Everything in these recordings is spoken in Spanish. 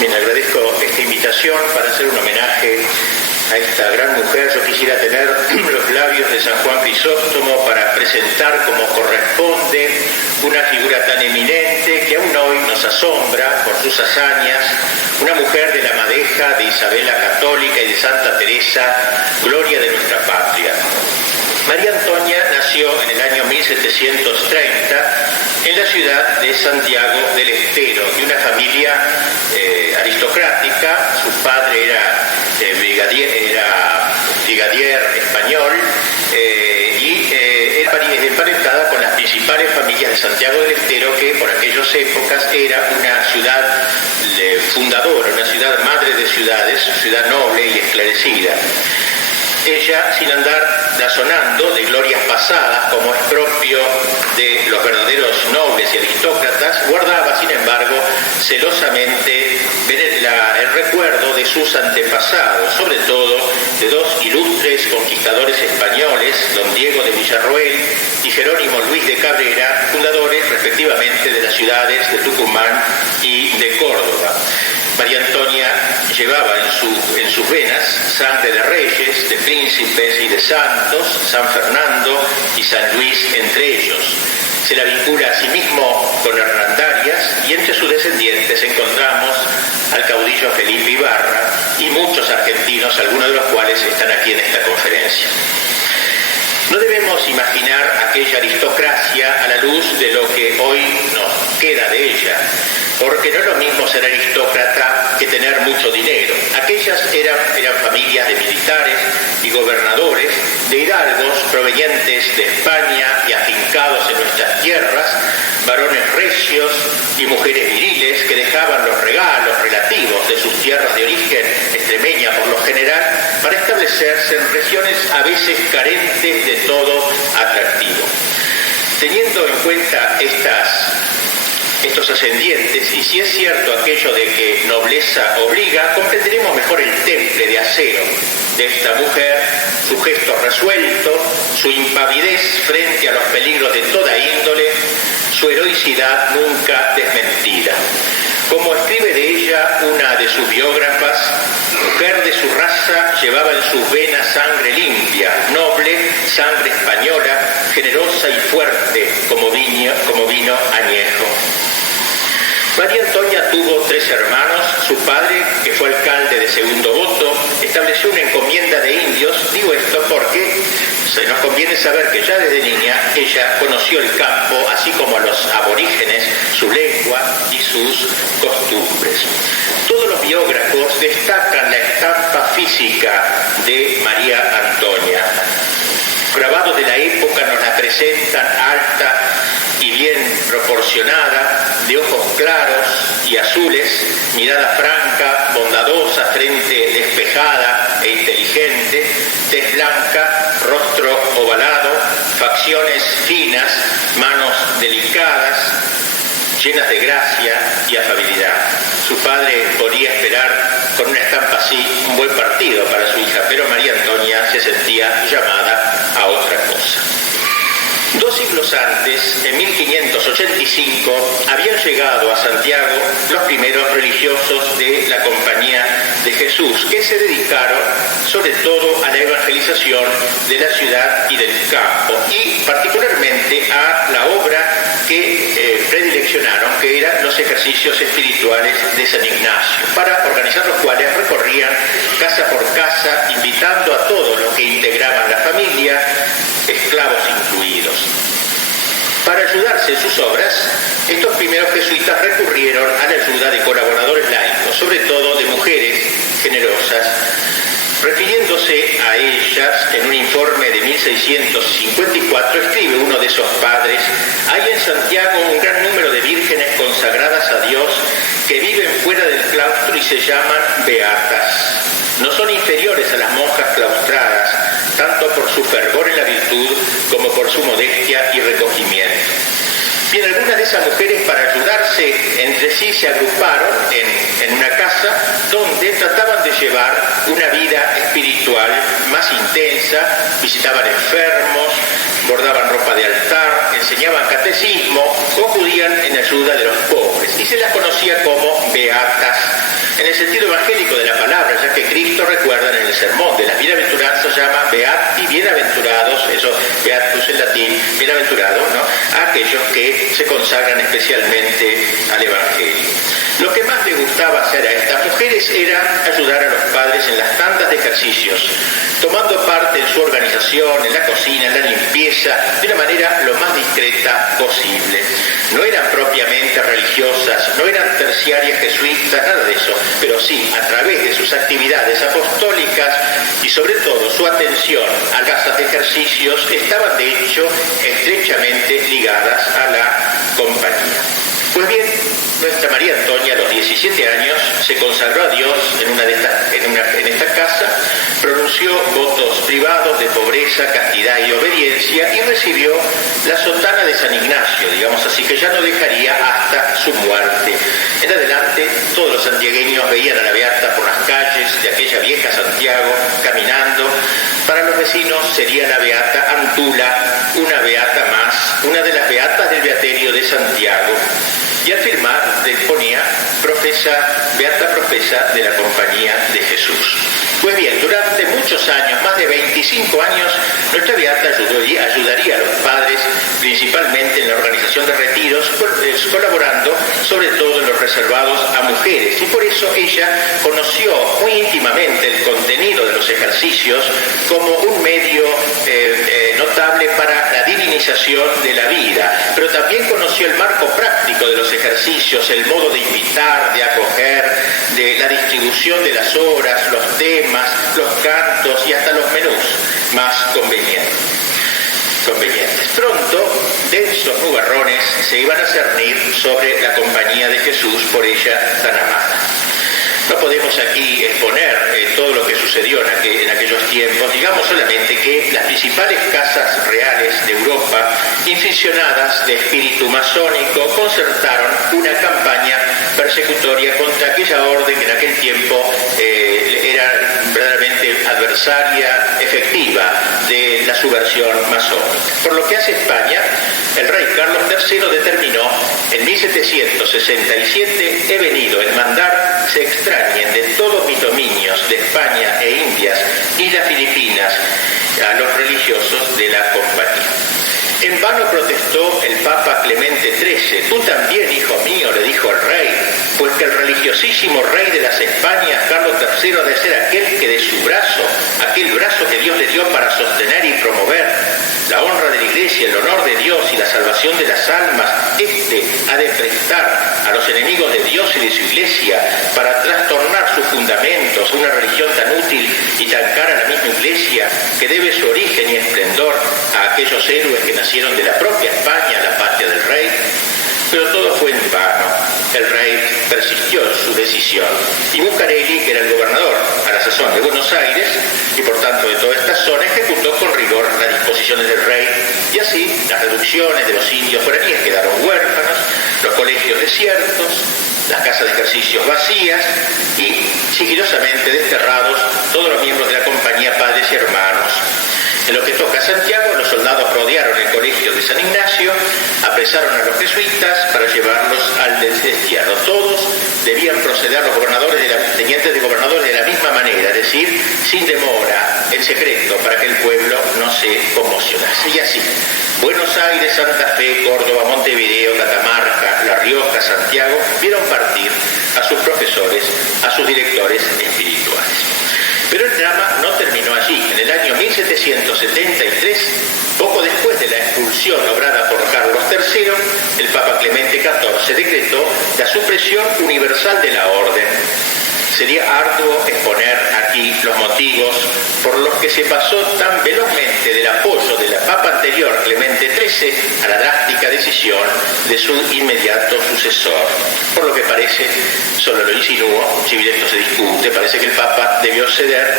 Bien, agradezco esta invitación para hacer un homenaje a esta gran mujer. Yo quisiera tener los labios de San Juan Crisóstomo para presentar como corresponde una figura tan eminente que aún hoy nos asombra por sus hazañas, una mujer de la madeja de Isabel la Católica y de Santa Teresa, gloria de nuestra patria. María Antonia nació en el año 1730 en la ciudad de Santiago del Estero, de una familia aristocrática. Su padre era brigadier español y era emparentada con las principales familias de Santiago del Estero, que por aquellas épocas era una ciudad fundadora, una ciudad madre de ciudades, ciudad noble y esclarecida. Ella, sin andar blasonando de glorias pasadas, como es propio de los verdaderos nobles y aristócratas, guardaba, sin embargo, celosamente el recuerdo de sus antepasados, sobre todo de dos ilustres conquistadores españoles, don Diego de Villarroel y Jerónimo Luis de Cabrera, fundadores respectivamente de las ciudades de Tucumán y de Córdoba. María Antonia llevaba en sus venas sangre de reyes, de príncipes y de santos, San Fernando y San Luis entre ellos. Se la vincula a sí mismo con Hernandarias y entre sus descendientes encontramos al caudillo Felipe Ibarra y muchos argentinos, algunos de los cuales están aquí en esta conferencia. No debemos imaginar aquella aristocracia a la luz de lo que hoy nos queda de ella, porque no es lo mismo ser aristócrata que tener mucho dinero. Aquellas eran familias de militares y gobernadores, de hidalgos provenientes de España y afincados en nuestras tierras, varones recios y mujeres viriles que dejaban los regalos relativos de sus tierras de origen, extremeña por lo general, para establecerse en regiones a veces carentes de todo atractivo. Teniendo en cuenta estos ascendientes, y si es cierto aquello de que nobleza obliga, comprenderemos mejor el temple de acero de esta mujer, su gesto resuelto, su impavidez frente a los peligros de toda índole, su heroicidad nunca desmentida. Como escribe de ella una de sus biógrafas, mujer de su raza llevaba en sus venas sangre limpia, noble, sangre española, generosa y fuerte como vino añejo. María Antonia tuvo 3 hermanos. Su padre, que fue alcalde de segundo voto, estableció una encomienda de indios. Digo esto porque se nos conviene saber que ya desde niña ella conoció el campo, así como a los aborígenes, su lengua y sus costumbres. Todos los biógrafos destacan la estampa física de María Antonia. Grabados de la época nos la presentan alta y bien proporcionada, de ojos claros y azules, mirada franca, bondadosa, frente despejada e inteligente, tez blanca, rostro ovalado, facciones finas, manos delicadas, llenas de gracia y afabilidad. Su padre podía esperar con una estampa así un buen partido para su hija, pero María Antonia se sentía llamada a otra cosa. 2 siglos antes, en 1585, habían llegado a Santiago los primeros religiosos de la Compañía de Jesús, que se dedicaron sobre todo a la evangelización de la ciudad y del campo, y particularmente a la obra que predileccionaron, que eran los ejercicios espirituales de San Ignacio, para organizar los cuales recorrían casa por casa, invitando a todos los que integraban la familia, esclavos incluidos. Para ayudarse en sus obras, estos primeros jesuitas recurrieron a la ayuda de colaboradores laicos, sobre todo de mujeres generosas. Refiriéndose a ellas, en un informe de 1654, escribe uno de esos padres: hay en Santiago un gran número de vírgenes consagradas a Dios que viven fuera del claustro y se llaman beatas. No son inferiores a las monjas claustradas, tanto por su fervor en la virtud como por su modestia y recogimiento. Bien, algunas de esas mujeres, para ayudarse entre sí, se agruparon en una casa donde trataban de llevar una vida espiritual más intensa, visitaban enfermos, bordaban ropa de altar, enseñaban catecismo o acudían en ayuda de los pobres, y se las conocía como beatas, en el sentido evangélico de la palabra, ya que Cristo, recuerdan en el sermón de las bienaventuranzas, llama beati, bienaventurados, eso beatus en latín, bienaventurados, ¿no?, a aquellos que se consagran especialmente al Evangelio. Lo que más le gustaba hacer a estas mujeres era ayudar a los padres en las tandas de ejercicios, tomando parte en su organización, en la cocina, en la limpieza, de una manera lo más discreta posible. No eran propiamente religiosas, no eran terciarias jesuitas, nada de eso, pero sí, a través de sus actividades apostólicas y sobre todo su atención a las casas de ejercicios, estaban de hecho estrechamente ligadas a la compañía. Pues bien, nuestra María Antonia a los 17 años se consagró a Dios en esta casa, pronunció votos privados de pobreza, castidad y obediencia y recibió la sotana de San Ignacio, digamos así, que ya no dejaría hasta su muerte. En adelante, todos los santiagueños veían a la beata por las calles de aquella vieja Santiago caminando. Para los vecinos sería la beata Antula, una beata más, una de las beatas del Beaterio de Santiago. Y al firmar ponía beata profesa de la Compañía de Jesús. Pues bien, durante muchos años, más de 25 años, nuestra beata ayudaría a los padres, principalmente en la organización de retiros, colaborando sobre todo en los reservados a mujeres. Y por eso ella conoció muy íntimamente el contenido de los ejercicios como un medio notable para la divinización de la vida, pero también conoció el marco práctico de los ejercicios, el modo de invitar, de acoger, de la distribución de las horas, los temas, los cantos y hasta los menús más convenientes. Pronto, densos nubarrones se iban a cernir sobre la Compañía de Jesús por ella tan amada. No podemos aquí exponer todo lo que sucedió en aquellos tiempos, digamos solamente que las principales casas reales de Europa, inficionadas de espíritu masónico, concertaron una campaña persecutoria contra aquella orden que en aquel tiempo era verdaderamente adversaria efectiva de la subversión masónica. Por lo que hace España, el rey Carlos III determinó en 1767: he venido en mandar se extrañen de todos mis dominios de España e Indias y las Filipinas a los religiosos de la compañía. En vano protestó el Papa Clemente XIII. Tú también, hijo mío, le dijo al rey, pues que el religiosísimo rey de las Españas, Carlos III, ha de ser aquel que de su brazo, aquel brazo que Dios le dio para sostener y promover la honra de la Iglesia, el honor de Dios y la salvación de las almas, ha de prestar a los enemigos de Dios y de su Iglesia para trastornar sus fundamentos, una religión tan útil y tan cara a la misma Iglesia, que debe su origen y esplendor a aquellos héroes que nacieron de la propia España, la patria del rey. Pero todo fue en vano. El rey persistió en su decisión y Bucareli, que era el gobernador a la sazón de Buenos Aires y por tanto de toda esta zona, ejecutó con rigor las disposiciones del rey, y así las reducciones de los indios foraníes quedaron huérfanos, los colegios desiertos, las casas de ejercicios vacías y sigilosamente desterrados todos los miembros de la compañía, padres y hermanos. En lo que toca a Santiago, los soldados rodearon el colegio de San Ignacio, apresaron a los jesuitas para llevarlos al destierro. Todos debían proceder los tenientes de gobernadores de la misma manera, es decir, sin demora, en secreto, para que el pueblo no se conmocionase. Y así, Buenos Aires, Santa Fe, Córdoba, Montevideo, Catamarca, La Rioja, Santiago, vieron partir a sus profesores, a sus directores espirituales. Pero el drama no terminó allí. En el año 1773, poco después de la expulsión obrada por Carlos III, el Papa Clemente XIV decretó la supresión universal de la orden. Sería arduo exponer aquí los motivos por los que se pasó tan velozmente del apoyo del Papa anterior, Clemente XIII, a la drástica decisión de su inmediato sucesor. Por lo que parece, solo lo insinúo, si bien esto se discute, parece que el Papa debió ceder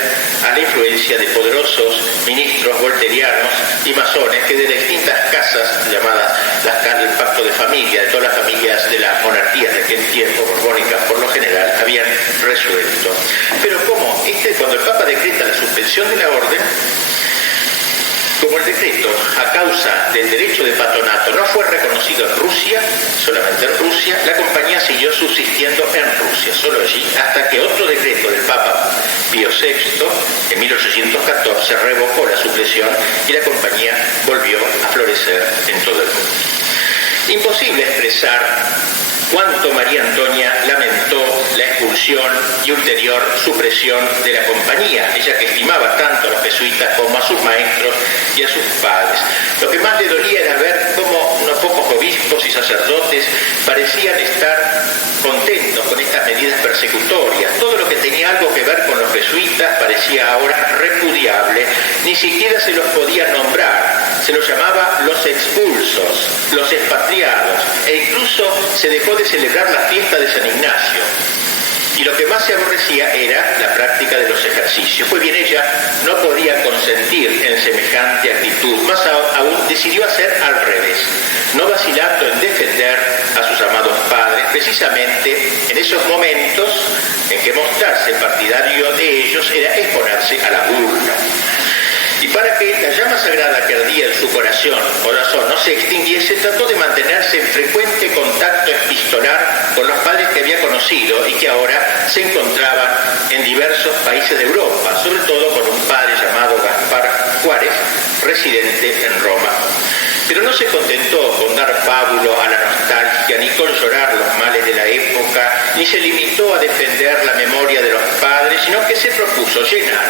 a la influencia de poderosos ministros volterianos y masones que de distintas casas, llamadas el Pacto de Familia, de todas las familias de las monarquías de aquel tiempo, borbónicas por lo general, habían resuelto. Pero cuando el Papa decreta la suspensión de la orden, Como el decreto, a causa del derecho de patronato, no fue reconocido en Rusia, solamente en Rusia, la compañía siguió subsistiendo en Rusia, solo allí, hasta que otro decreto del Papa Pío VI, en 1814, revocó la supresión y la compañía volvió a florecer en todo el mundo. Imposible expresar cuánto María Antonia lamentó la expulsión y ulterior supresión de la compañía, ella que estimaba tanto a los jesuitas como a sus maestros y a sus padres. Lo que más le dolía era ver cómo unos pocos obispos y sacerdotes parecían estar contentos con estas medidas persecutorias. Todo lo que tenía algo que ver con los jesuitas parecía ahora repudiable, ni siquiera se los podía nombrar. Se los llamaba los expulsos, los expatriados, e incluso se dejó de celebrar la fiesta de San Ignacio. Y lo que más se aborrecía era la práctica de los ejercicios. Pues bien, ella no podía consentir en semejante actitud, más aún decidió hacer al revés, no vacilando en defender a sus amados padres, precisamente en esos momentos en que mostrarse partidario de ellos era exponerse a la burla. Y para que la llama sagrada que ardía en su corazón no se extinguiese, trató de mantenerse en frecuente contacto epistolar con los padres que había conocido y que ahora se encontraban en diversos países de Europa, sobre todo con un padre llamado Gaspar Juárez, residente en Roma. Pero no se contentó con dar pábulo a la nostalgia, ni con llorar los males de la época, ni se limitó a defender la memoria de los padres, sino que se propuso llenar,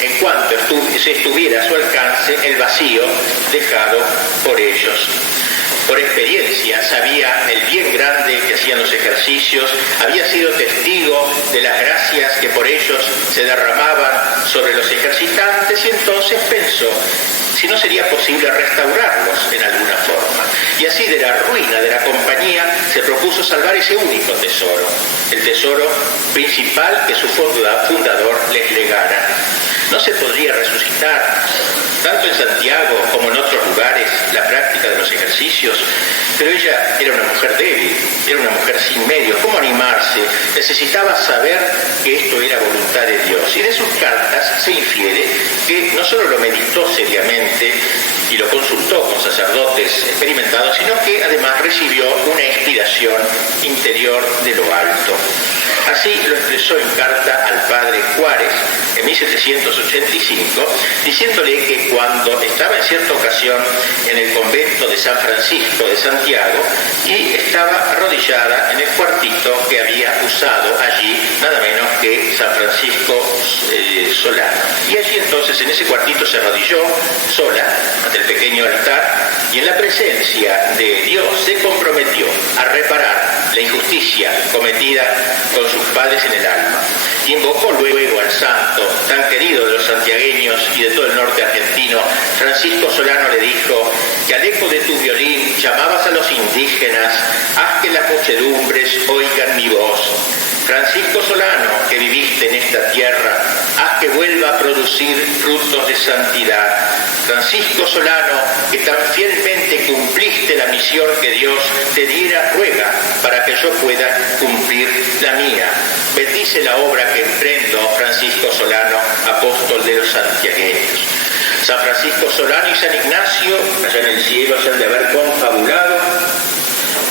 en cuanto estuviera a su alcance, el vacío dejado por ellos. Por experiencia sabía el bien grande que hacían los ejercicios, había sido testigo de las gracias que por ellos se derramaban sobre los ejercitantes, y entonces pensó si no sería posible restaurarlos en alguna forma. Y así, de la ruina de la compañía, se propuso salvar ese único tesoro, el tesoro principal que su fundador les legara. No se podría resucitar, tanto en Santiago como en otros lugares, la práctica de los ejercicios, pero ella era una mujer débil, era una mujer sin medios. ¿Cómo animarse? Necesitaba saber que esto era voluntad de Dios. Y de sus cartas se infiere que no solo lo meditó seriamente y lo consultó con sacerdotes experimentados, sino que además recibió una inspiración interior de lo alto. Así lo expresó en carta al padre Juárez en 1785, diciéndole que cuando estaba en cierta ocasión en el convento de San Francisco de Santiago y estaba arrodillada en el cuartito que había usado allí nada menos que San Francisco Solano. Y allí entonces en ese cuartito se arrodilló sola ante el pequeño altar y en la presencia de Dios se comprometió a reparar la injusticia cometida con sus padres en el alma. Invocó luego al santo, tan querido de los santiagueños y de todo el norte argentino. Francisco Solano le dijo que al eco de tu violín llamabas a los indígenas, haz que las muchedumbres oigan mi voz. Francisco Solano, que viviste en esta tierra, haz que vuelva a producir frutos de santidad. Francisco Solano, que tan fielmente cumpliste la misión que Dios te diera, ruega para que yo pueda cumplir la mía. Bendice la obra que emprendo, Francisco Solano, apóstol de los santiagueños. San Francisco Solano y San Ignacio, allá en el cielo, se han de haber confabulado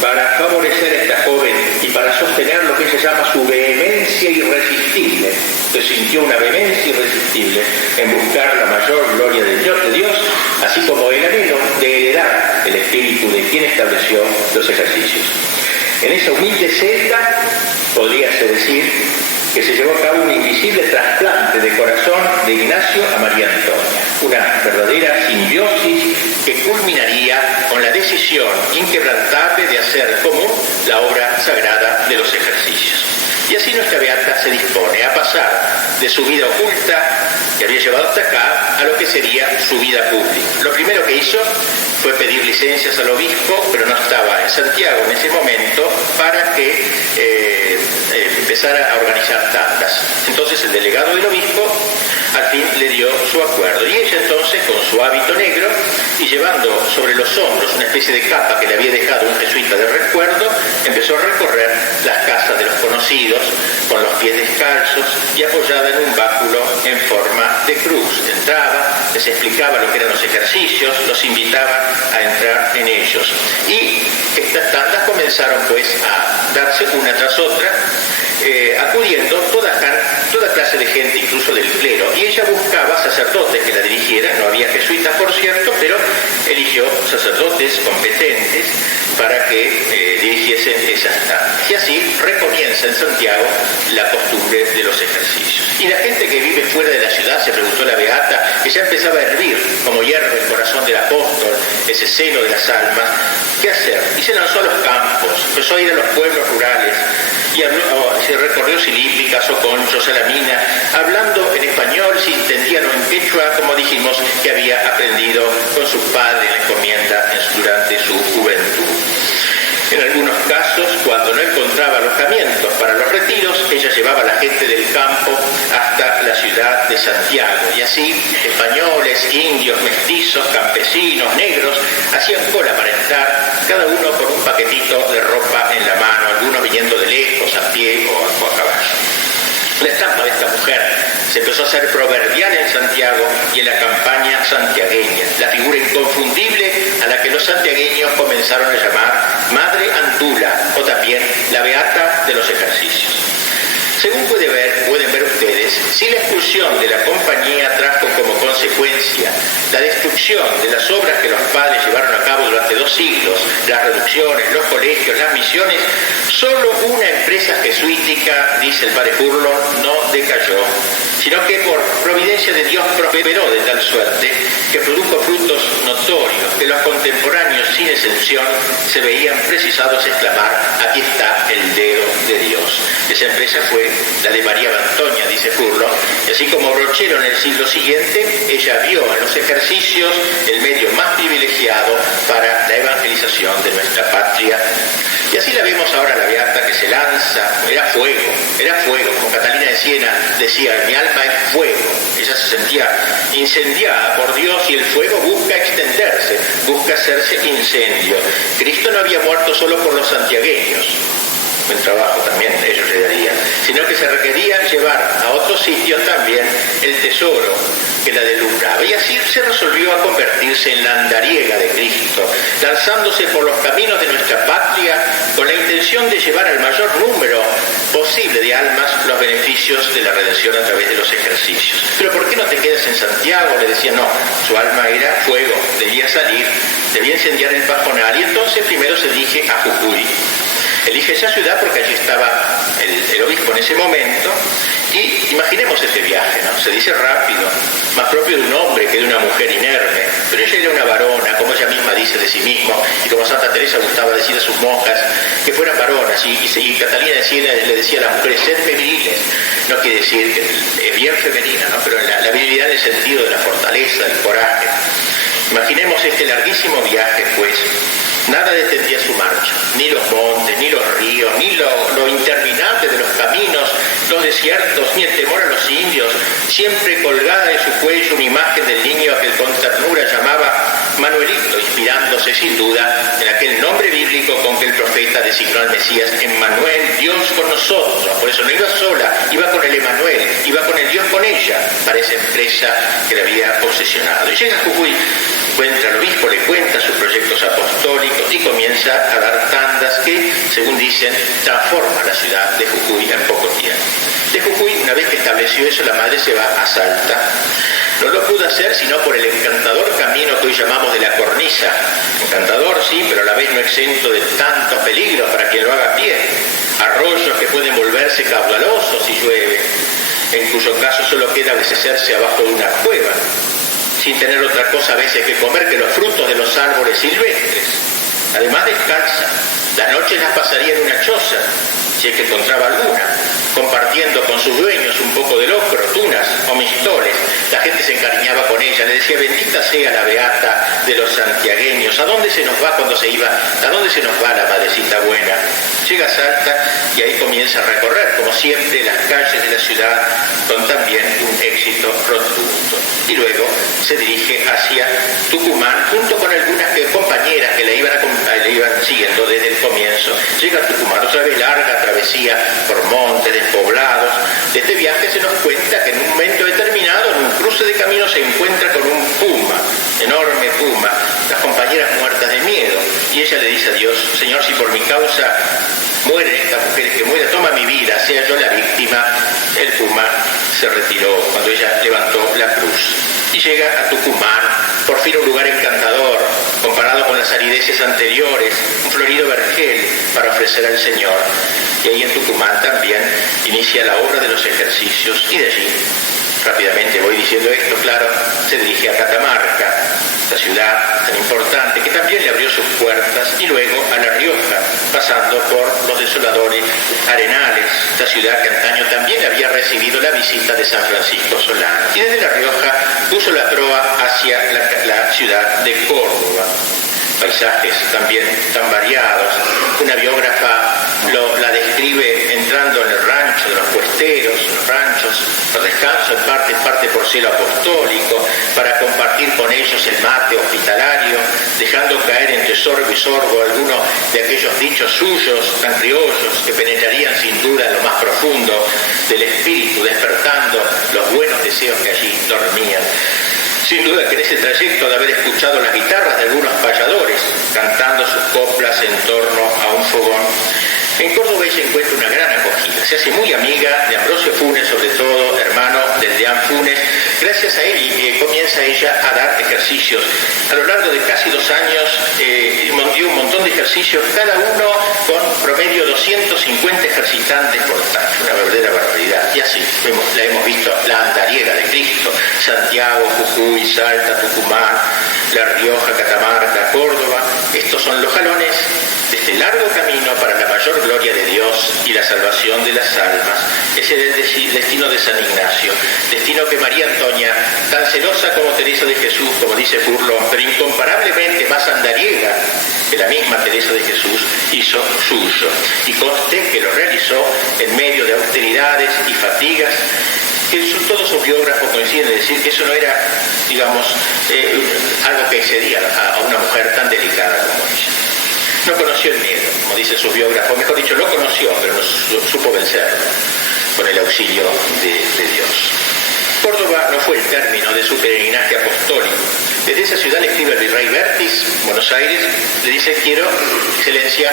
para favorecer a esta joven y para sostener lo que se llama su vehemencia irresistible. Se sintió una vehemencia irresistible en buscar la mayor gloria de Dios, así como el anhelo de heredar el espíritu de quien estableció los ejercicios. En esa humilde celda, podríase decir, que se llevó a cabo un invisible trasplante de corazón de Ignacio a María Antonia, una verdadera simbiosis que culminaría con la decisión inquebrantable de hacer común la obra sagrada de los ejercicios. Y así nuestra beata se dispone a pasar de su vida oculta, que había llevado hasta acá, a lo que sería su vida pública. Lo primero que hizo fue pedir licencias al obispo, pero no estaba en Santiago en ese momento, para que empezara a organizar tandas. Entonces el delegado del obispo al fin le dio su acuerdo, y ella entonces, con su hábito negro y llevando sobre los hombros una especie de capa que le había dejado un jesuita de recuerdo, empezó a recorrer las casas de los conocidos desconocidos, con los pies descalzos y apoyada en un báculo en forma de cruz. Entraba, les explicaba lo que eran los ejercicios, los invitaba a entrar en ellos. Y estas tandas comenzaron pues a darse una tras otra, acudiendo toda clase de gente, incluso del clero, y ella buscaba sacerdotes que la dirigieran. No había jesuitas, por cierto, pero eligió sacerdotes competentes para que dirigiesen esas tandas. Y así recomienza en Santiago la costumbre de los ejercicios. Y la gente que vive fuera de la ciudad, se preguntó la beata, que ya empezaba a hervir, como hierve el corazón del apóstol, ese seno de las almas, ¿qué hacer? Y se lanzó a los campos, empezó a ir a los pueblos rurales, y se recorrió Silípicas, Oconcho, Salamina, hablando en español, si entendían o en quechua, como dijimos, que había aprendido con su padre en la encomienda durante su juventud. En algunos casos, cuando no encontraba alojamientos para los retiros, ella llevaba a la gente del campo hasta la ciudad de Santiago. Y así, españoles, indios, mestizos, campesinos, negros, hacían cola para entrar, cada uno con un paquetito de ropa en la mano, algunos viniendo de lejos, a pie o a caballo. La estampa de esta mujer se empezó a hacer proverbial en Santiago y en la campaña santiagueña, la figura inconfundible a la que los santiagueños comenzaron a llamar Madre Antula, o también la Beata de los Ejercicios. Según pueden ver ustedes, si la expulsión de la compañía trajo como consecuencia la destrucción de las obras que los padres llevaron a cabo durante 2 siglos, las reducciones, los colegios, las misiones, solo una empresa jesuítica, dice el padre Furlon, no decayó, sino que por providencia de Dios prosperó de tal suerte que produjo frutos notorios, que los contemporáneos sin excepción se veían precisados a exclamar: aquí está el dedo de Dios. Esa empresa fue la de María Bantoña, dice Furlon, y así como Brochero en el siglo siguiente, ella vio en los ejercicios el medio más privilegiado para la evangelización de nuestra patria. Y así la vemos ahora, la beata que se lanza, era fuego, como Catalina de Siena decía: mi alma es fuego. Ella se sentía incendiada por Dios y el fuego busca extenderse, busca hacerse incendio. Cristo no había muerto solo por los santiagueños, buen trabajo también ellos le darían, sino que se requería llevar a otros sitios también el tesoro que la deslumbraba. Y así se resolvió a convertirse en la andariega de Cristo, lanzándose por los caminos de nuestra patria con la intención de llevar al mayor número posible de almas los beneficios de la redención a través de los ejercicios. Pero ¿por qué no te quedas en Santiago? Le decía. No, su alma era fuego, debía salir, debía incendiar el Pajonal, y entonces primero se dirige a Jujuy. Elige esa ciudad porque allí estaba el obispo en ese momento, y imaginemos ese viaje, ¿no? Se dice rápido, más propio de un hombre que de una mujer inerme, pero ella era una varona, como ella misma dice de sí misma, y como Santa Teresa gustaba decir a sus monjas, que fueran varonas, y Catalina de Siena le decía a las mujeres: sed viriles. No quiere decir que es bien femenina, ¿no? Pero la virilidad en el sentido de la fortaleza, del coraje. Imaginemos este larguísimo viaje, pues. Nada detendía su marcha, ni los montes, ni los ríos, ni lo interminable de los caminos, los desiertos, ni el temor a los indios. Siempre colgada en su cuello una imagen del niño que con ternura llamaba Manuelito, inspirándose sin duda en aquel nombre bíblico con que el profeta designó al Mesías: Emmanuel, Dios con nosotros. Por eso no iba sola, iba con el Emmanuel, iba con el Dios con ella, para esa empresa que le había posesionado. Y llega a Jujuy, encuentra al obispo, le cuenta sus proyectos apostólicos y comienza a dar tandas que, según dicen, transforma la ciudad de Jujuy en poco tiempo. De Jujuy, una vez que estableció eso, la madre se va a Salta. No lo pudo hacer sino por el encantador camino que hoy llamamos de la Cornisa. Encantador, sí, pero a la vez no exento de tantos peligros para quien lo haga a pie. Arroyos que pueden volverse caudalosos si llueve, en cuyo caso solo queda abastecerse abajo de una cueva, sin tener otra cosa a veces que comer que los frutos de los árboles silvestres. Además descalza, las noches las pasaría en una choza, si es que encontraba alguna, compartiendo con sus dueños un poco de locro, tunas o mistoles. La gente se encariñaba con ella, le decía: bendita sea la beata de los santiagueños. ¿A dónde se nos va cuando se iba? ¿A dónde se nos va la madrecita buena? Llega a Salta y ahí comienza a recorrer, como siempre, las calles de la ciudad con también un éxito rotundo. Y luego se dirige hacia Tucumán, junto con algunas compañeras que le iban siguiendo desde el comienzo. Llega a Tucumán. otra vez larga travesía por montes despoblados. De este viaje se nos cuenta que en un momento determinado, en un cruce de camino, se encuentra con un puma, enorme puma, las compañeras muertas de miedo, y ella le dice a Dios: Señor, si por mi causa mueren estas mujeres, que muera, toma mi vida, sea yo la víctima. El puma se retiró cuando ella levantó la cruz y llega a Tucumán, por fin un lugar encantador comparado con las arideces anteriores, un florido vergel para ofrecer al Señor. Y ahí en Tucumán también inicia la obra de los ejercicios, y de allí, rápidamente voy diciendo esto, claro, se dirige a Catamarca, esta ciudad tan importante que también le abrió sus puertas, y luego a La Rioja, pasando por los desoladores Arenales, esta ciudad que antaño también había recibido la visita de San Francisco Solano. Y desde La Rioja puso la proa hacia la ciudad de Córdoba. Paisajes también tan variados. Una biógrafa la describe entrando en el rancho de los cuesteros, los ranchos, por descanso, en parte por cielo apostólico, para compartir con ellos el mate hospitalario, dejando caer entre sorbo y sorbo algunos de aquellos dichos suyos tan criollos que penetrarían sin duda en lo más profundo del espíritu, despertando los buenos deseos que allí dormían. Sin duda que en ese trayecto de haber escuchado las guitarras de algunos payadores cantando sus coplas en torno a un fogón, en Córdoba ella encuentra una gran acogida. Se hace muy amiga de Ambrosio Funes, sobre todo hermano del deán Funes. Gracias a él comienza ella a dar ejercicios. A lo largo de casi 2 años dio un montón de ejercicios, cada uno con promedio 250 ejercitantes por tarde, una verdadera barbaridad. Y así la hemos visto, la andariega de Cristo, Santiago, Jujuy, Salta, Tucumán, La Rioja, Catamarca, Córdoba. Estos son los jalones de este largo camino para la mayor gloria de Dios y la salvación de las almas. Ese es el destino de San Ignacio, destino que María Antonia, tan celosa como Teresa de Jesús, como dice Furlón, pero incomparablemente más andariega que la misma Teresa de Jesús, hizo suyo. Y conste que lo realizó en medio de austeridades y fatigas, que todos sus biógrafos coinciden en decir que eso no era, digamos, algo que excedía a una mujer tan delicada como ella. No conoció el miedo, como dicen sus biógrafos, mejor dicho, lo conoció, pero no supo vencerlo con el auxilio de Dios. Córdoba no fue el término de su peregrinaje apostólico. Desde esa ciudad le escribe el virrey Bertis, Buenos Aires, le dice: quiero, excelencia,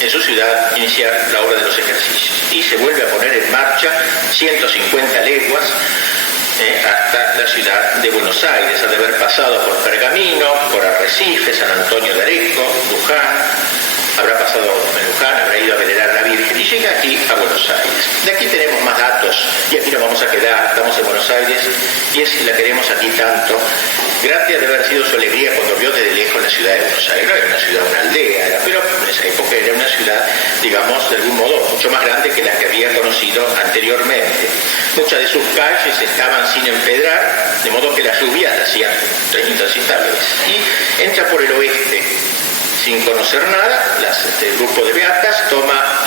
en su ciudad iniciar la obra de los ejercicios. Y se vuelve a poner en marcha 150 leguas hasta la ciudad de Buenos Aires, al haber pasado por Pergamino, por Arrecife, San Antonio de Areco, Luján. Habrá pasado en Luján, habrá ido a venerar a la Virgen y llega aquí a Buenos Aires. De aquí tenemos más datos y aquí nos vamos a quedar. Estamos en Buenos Aires y la queremos aquí tanto. Gracias de haber sido su alegría cuando vio desde lejos la ciudad de Buenos Aires. No era una ciudad, una aldea, pero en esa época era una ciudad, digamos, de algún modo mucho más grande que las que había conocido anteriormente. Muchas de sus calles estaban sin empedrar, de modo que las lluvias las hacían intransitables. Y entra por el oeste, sin conocer nada, el grupo de beatas toma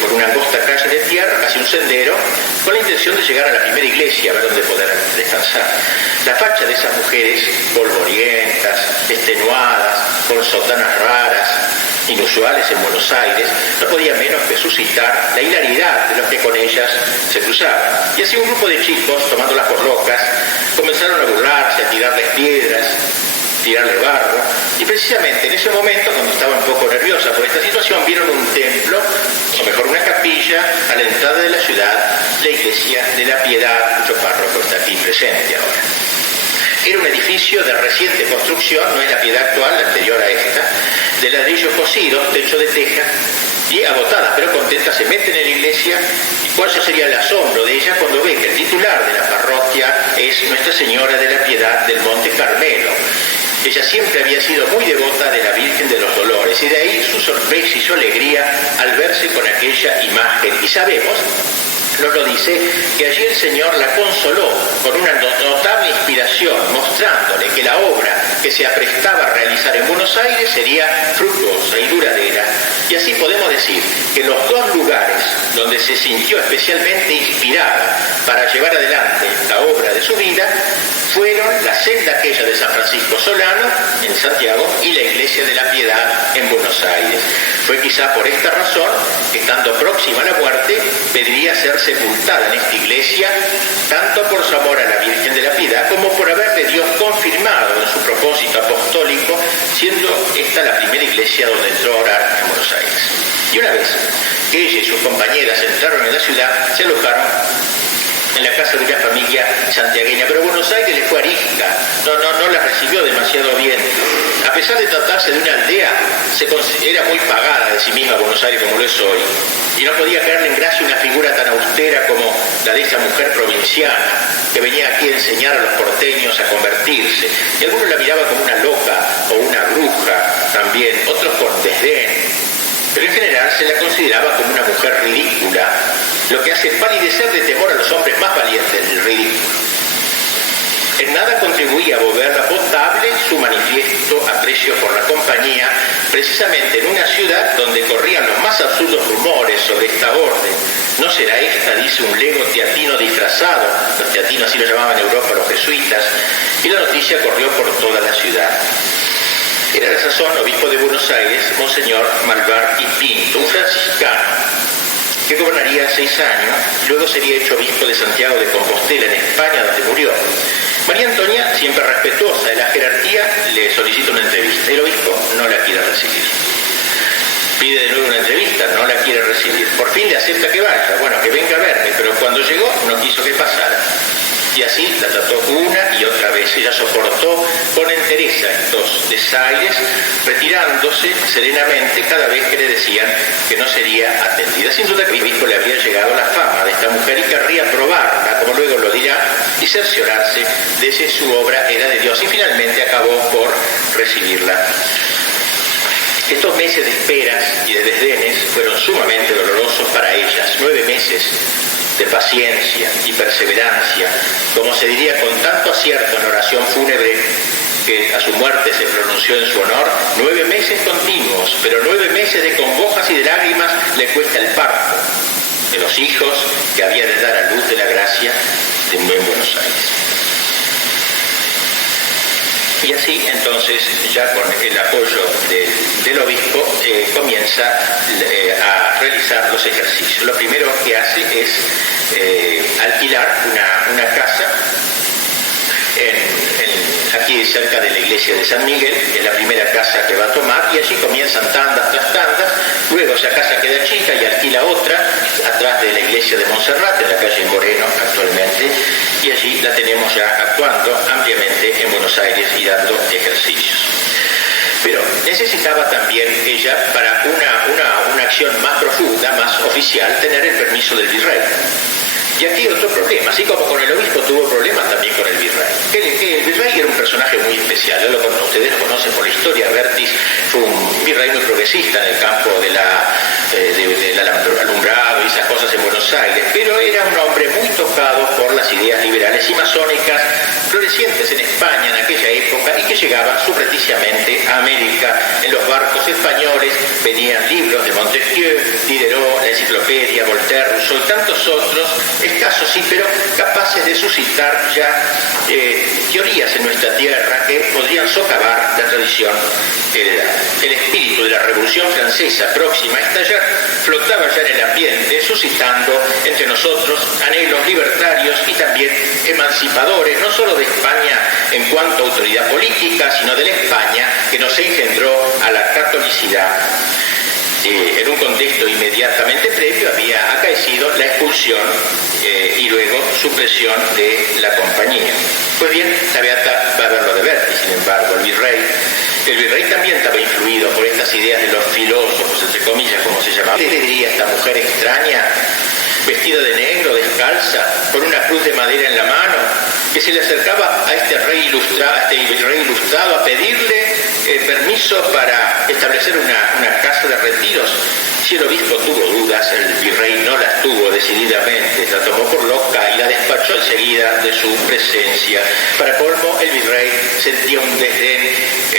por una angosta calle de tierra, casi un sendero, con la intención de llegar a la primera iglesia, a ver dónde poder descansar. La facha de esas mujeres, polvorientas, extenuadas, con sotanas raras, inusuales en Buenos Aires, no podía menos que suscitar la hilaridad de los que con ellas se cruzaban. Y así un grupo de chicos, tomándolas por locas, comenzaron a burlarse, a tirarles piedras, tirarle barro, y precisamente en ese momento, cuando estaba un poco nerviosa por esta situación, vieron un templo, o mejor una capilla, a la entrada de la ciudad, la iglesia de la Piedad, cuyo párroco está aquí presente ahora. Era un edificio de reciente construcción, no es la Piedad actual, la anterior a esta, de ladrillos cocidos, techo de teja, y agotada pero contenta se meten en la iglesia. ¿Y cuál sería el asombro de ella cuando ve que el titular de la parroquia es Nuestra Señora de la Piedad del Monte Carmelo? Ella siempre había sido muy devota de la Virgen de los Dolores, y de ahí su sorpresa y su alegría al verse con aquella imagen. Y sabemos, nos lo dice, que allí el Señor la consoló con una notable inspiración, mostrándole que la obra que se aprestaba a realizar en Buenos Aires sería fructuosa y duradera. Y así podemos decir que los 2 lugares donde se sintió especialmente inspirada para llevar adelante la obra de su vida fueron la celda aquella de San Francisco Solano en Santiago y la iglesia de la Piedad en Buenos Aires. Fue quizá por esta razón que, estando próxima a la muerte, pediría ser sepultada en esta iglesia, tanto por su amor a la Virgen de la Piedad, como por haberle Dios confirmado en su propósito apostólico, siendo esta la primera iglesia donde entró a orar en Buenos Aires. Y una vez que ella y sus compañeras entraron en la ciudad, se alojaron en la casa de una familia santiagueña, pero Buenos Aires le fue arisca, no la recibió demasiado bien. A pesar de tratarse de una aldea, era muy pagada de sí misma Buenos Aires como lo es hoy, y no podía caerle en gracia una figura tan austera como la de esta mujer provinciana, que venía aquí a enseñar a los porteños a convertirse, y algunos la miraban como una loca o una bruja también, otros con desdén, pero en general se la consideraba como una mujer ridícula, lo que hace palidecer de temor a los hombres más valientes del ridículo. En nada contribuía a volverla potable su manifiesto aprecio por la compañía, precisamente en una ciudad donde corrían los más absurdos rumores sobre esta orden. ¿No será esta, dice, un lego teatino disfrazado? Los teatinos así lo llamaban en Europa los jesuitas, y la noticia corrió por toda la ciudad. Era de sazón obispo de Buenos Aires, Monseñor Malvar y Pinto, un franciscano, que gobernaría 6 años, luego sería hecho obispo de Santiago de Compostela, en España, donde murió. María Antonia, siempre respetuosa de la jerarquía, le solicita una entrevista. El obispo no la quiere recibir. Pide de nuevo una entrevista, no la quiere recibir. Por fin le acepta que vaya, bueno, que venga a verme, pero cuando llegó no quiso que pasara. Y así la trató una y otra vez. Ella soportó con entereza estos desaires, retirándose serenamente cada vez que le decían que no sería atendida. Sin duda que al obispo le había llegado la fama de esta mujer y querría probarla, como luego lo dirá, y cerciorarse de si su obra era de Dios. Y finalmente acabó por recibirla. Estos meses de esperas y de desdenes fueron sumamente dolorosos para ellas. 9 meses de paciencia y perseverancia, como se diría con tanto acierto en oración fúnebre que a su muerte se pronunció en su honor, 9 meses continuos, pero 9 meses de congojas y de lágrimas le cuesta el parto de los hijos que había de dar a luz de la gracia de Buenos Aires. Y así entonces, ya con el apoyo del obispo, comienza a realizar los ejercicios. Lo primero que hace es alquilar una casa aquí cerca de la iglesia de San Miguel, es la primera casa que va a tomar, y allí comienzan tandas tras tandas. Luego esa casa queda chica y alquila otra atrás de la iglesia de Montserrat, en la calle Moreno actualmente, y allí la tenemos ya actuando ampliamente en Buenos Aires y dando ejercicios. Pero necesitaba también ella, para una acción más profunda, más oficial, tener el permiso del virrey. Y aquí otro problema, así como con el obispo tuvo problemas también con el virrey. El virrey era un personaje muy especial, ustedes lo conocen por la historia. Bertis fue un virrey muy progresista en el campo del alumbrado y esas cosas en Buenos Aires, pero era un hombre muy tocado por las ideas liberales y masónicas florecientes en España en aquella época y que llegaban subrepticiamente a América. En los barcos españoles venían libros de Montesquieu, Diderot, la enciclopedia, Voltaire, Rousseau y tantos otros, escasos sí, pero capaces de suscitar ya teorías en nuestra tierra que podrían socavar la tradición heredada. El espíritu de la Revolución Francesa próxima a estallar flotaba ya en el ambiente, suscitando entre nosotros anhelos libertarios y también emancipadores, no solo de España en cuanto a autoridad política, sino de la España que nos engendró a la catolicidad. En un contexto inmediatamente previo había acaecido la expulsión y luego supresión de la compañía. Pues bien, la beata va a ver lo de Berti, sin embargo, el virrey también estaba influido por estas ideas de los filósofos, entre comillas, como se llamaba. ¿Qué le diría a esta mujer extraña, vestida de negro, descalza, con una cruz de madera en la mano, que se le acercaba a este virrey ilustrado a pedirle permiso para establecer una casa de retiros? Si el obispo tuvo dudas, el virrey no las tuvo decididamente, la tomó por loca y la despachó enseguida de su presencia. Para colmo, el virrey sentía un desdén,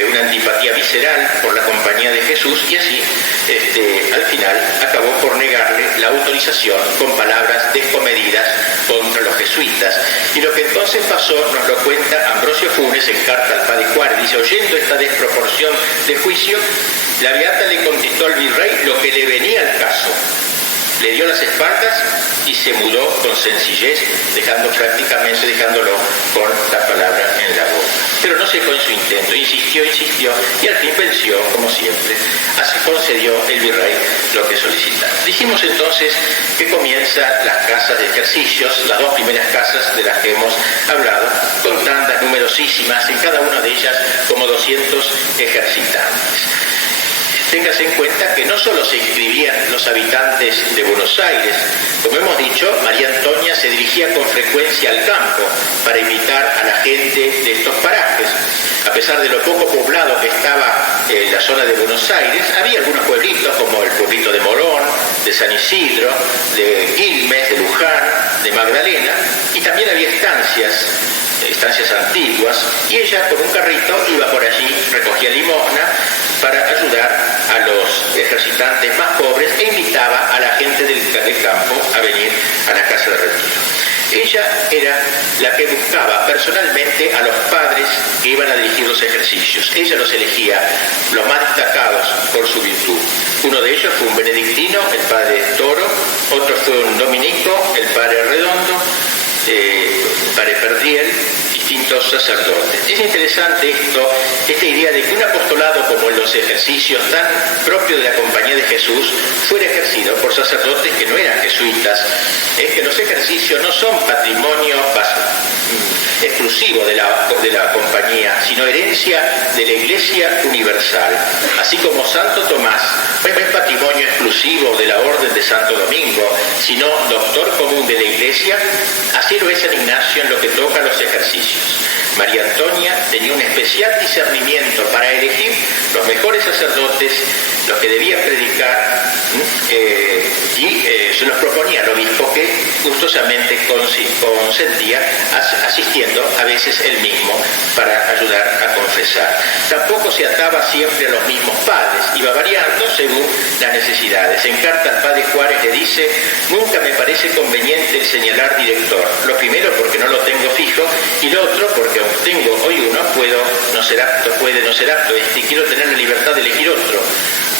una antipatía visceral por la compañía de Jesús, y así, al final, acabó por negarle la autorización con palabras descomedidas contra los jesuitas. Y lo que entonces pasó nos lo cuenta Ambrosio Funes en carta al padre Juárez. Dice: oyendo esta desproporción de juicio, la beata le contestó al virrey lo que le venía al caso. le dio las espaldas y se mudó con sencillez, dejándolo con la palabra en la boca. Pero no cejó en su intento, insistió y al fin venció, como siempre. Así concedió el virrey lo que solicitaba. Dijimos entonces que comienzan las casas de ejercicios, las dos primeras casas de las que hemos hablado, con tandas numerosísimas, en cada una de ellas como 200 ejercitantes. Téngase en cuenta que no solo se inscribían los habitantes de Buenos Aires, como hemos dicho, María Antonia se dirigía con frecuencia al campo para invitar a la gente de estos parajes. A pesar de lo poco poblado que estaba en la zona de Buenos Aires, había algunos pueblitos como el pueblito de Morón, de San Isidro, de Quilmes, de Luján, de Magdalena, y también había estancias antiguas, y ella con un carrito iba por allí, recogía limosna para ayudar a los ejercitantes más pobres e invitaba a la gente del campo a venir a la casa de retiro. Ella era la que buscaba personalmente a los padres que iban a dirigir los ejercicios. Ella los elegía, los más destacados por su virtud. Uno de ellos fue un benedictino, el padre Toro, otro fue un dominico, el padre Redondo, el padre Perdiel, distintos sacerdotes. Es interesante esta idea de que un apostolado como los ejercicios tan propio de la Compañía de Jesús fuera ejercido por sacerdotes que no eran jesuitas. Es que los ejercicios no son patrimonio exclusivo de la Compañía, sino herencia de la Iglesia Universal. Así como Santo Tomás no es patrimonio exclusivo de la Orden de Santo Domingo, sino doctor común de la Iglesia, así lo es San Ignacio en lo que toca a los ejercicios. María Antonia tenía un especial discernimiento para elegir los mejores sacerdotes, los que debían predicar, y se los proponía al obispo, que gustosamente consentía, asistiendo a veces él mismo para ayudar a confesar. Tampoco se ataba siempre a los mismos padres, iba variando según las necesidades. En carta al padre Juárez le dice: nunca me parece conveniente el señalar director. Lo primero porque no lo tengo fijo, y lo otro porque aunque tengo hoy uno, puede no ser apto y quiero tener la libertad de elegir otro,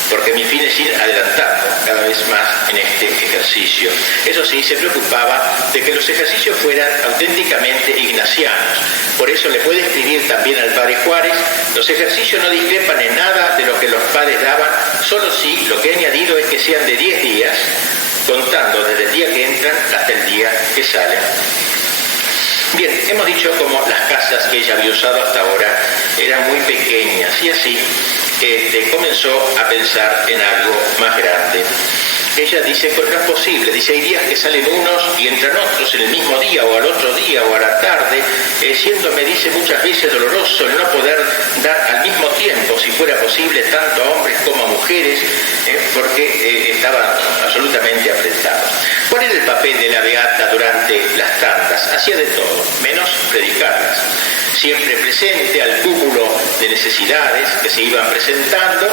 porque mi fin es ir adelantando cada vez más en este ejercicio. Eso sí, se preocupaba de que los ejercicios fueran auténticamente ignacianos. Por eso le puede escribir también al padre Juárez: los ejercicios no discrepan en nada de lo que los padres daban, solo sí lo que he añadido es que sean de 10 días, contando desde el día que entran hasta el día que salen. Bien, hemos dicho como las casas que ella había usado hasta ahora eran muy pequeñas, y así comenzó a pensar en algo más grande. Ella dice que no es posible, dice: hay días que salen unos y entran otros en el mismo día o al otro día o a la tarde, siéndome, dice, muchas veces doloroso el no poder dar al mismo tiempo, si fuera posible, tanto a hombres como a mujeres, porque estaban absolutamente apretados. ¿Cuál era el papel de la beata durante las tandas? Hacía de todo, menos predicarlas. Siempre presente al cúmulo de necesidades que se iban presentando,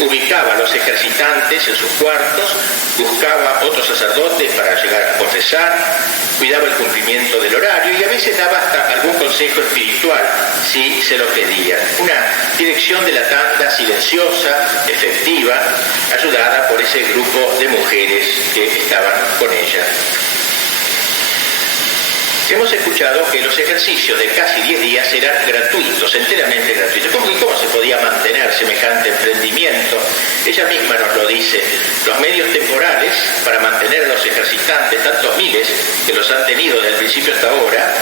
ubicaba a los ejercitantes en sus cuartos, buscaba otros sacerdotes para llegar a confesar, cuidaba el cumplimiento del horario y a veces daba hasta algún consejo espiritual si se lo pedían. Una dirección de la tanda silenciosa, efectiva, ayudada por ese grupo de mujeres que estaban con ella. Hemos escuchado que los ejercicios de casi 10 días eran gratuitos, enteramente gratuitos. ¿Cómo se podía mantener semejante emprendimiento? Ella misma nos lo dice: los medios temporales para mantener a los ejercitantes, tantos miles que los han tenido desde el principio hasta ahora,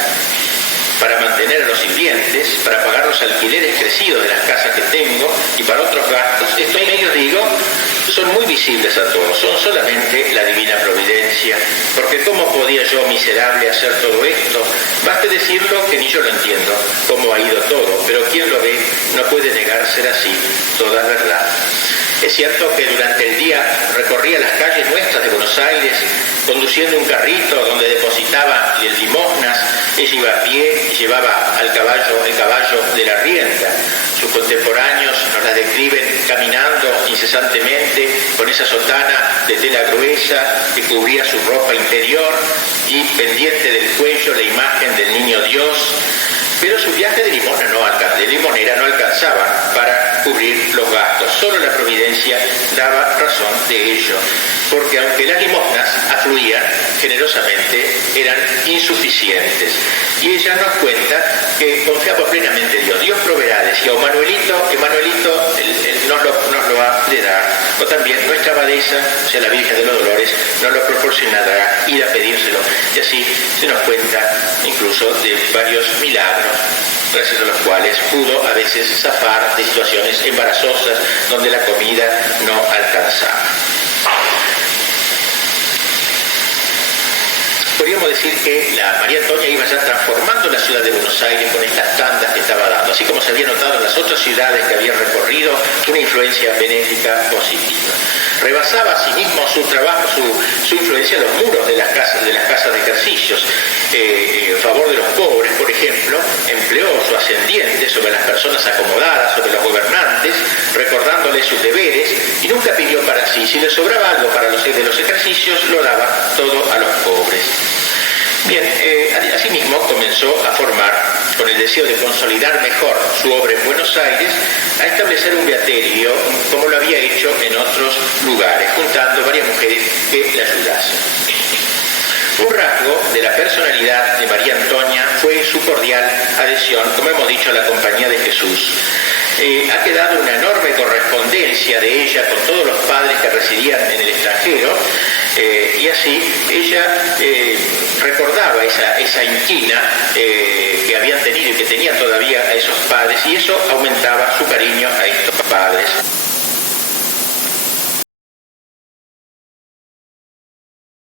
para mantener a los sirvientes, para pagar los alquileres crecidos de las casas que tengo y para otros gastos, estos medios, digo, son muy visibles a todos, son solamente la divina providencia, porque ¿cómo podía yo, miserable, hacer todo esto? Baste decirlo que ni yo lo entiendo, cómo ha ido todo, pero quien lo ve no puede negar ser así, toda verdad. Es cierto que durante el día recorría las calles nuestras de Buenos Aires, conduciendo un carrito donde depositaba limosnas. Ella iba a pie y llevaba el caballo de la rienda. Sus contemporáneos nos la describen caminando incesantemente con esa sotana de tela gruesa que cubría su ropa interior y pendiente del cuello la imagen del niño Dios. Pero su viaje de limonera no alcanzaba para cubrir los gastos. Solo la providencia daba razón de ello, porque aunque las limosnas afluían generosamente eran insuficientes. Y ella nos cuenta que confiaba plenamente en Dios. Dios proveerá, decía, o Emanuelito él nos lo va a dar, o también nuestra abadesa, o sea, la Virgen de los Dolores, nos lo proporcionará, ir a pedírselo. Y así se nos cuenta incluso de varios milagros, gracias a los cuales pudo a veces zafar de situaciones embarazosas donde la comida no alcanzaba. Podríamos decir que la María Antonia iba ya transformando la ciudad de Buenos Aires con estas tandas que estaba dando, así como se había notado en las otras ciudades que había recorrido una influencia benéfica positiva. Rebasaba asimismo su trabajo, su influencia en los muros de las casas de ejercicios. En favor de los pobres, por ejemplo, empleó su ascendiente sobre las personas acomodadas, sobre los gobernantes, recordándoles sus deberes, y nunca pidió para sí. Si le sobraba algo para los ejercicios, lo daba todo a los pobres. Bien, asimismo comenzó a formar, con el deseo de consolidar mejor su obra en Buenos Aires, a establecer un beaterio, como lo había hecho en otros lugares, juntando varias mujeres que le ayudasen. Un rasgo de la personalidad de María Antonia fue su cordial adhesión, como hemos dicho, a la Compañía de Jesús. Ha quedado una enorme correspondencia de ella con todos los padres que residían en el extranjero, y así ella recordaba esa inquina que habían tenido y que tenían todavía a esos padres, y eso aumentaba su cariño a estos padres.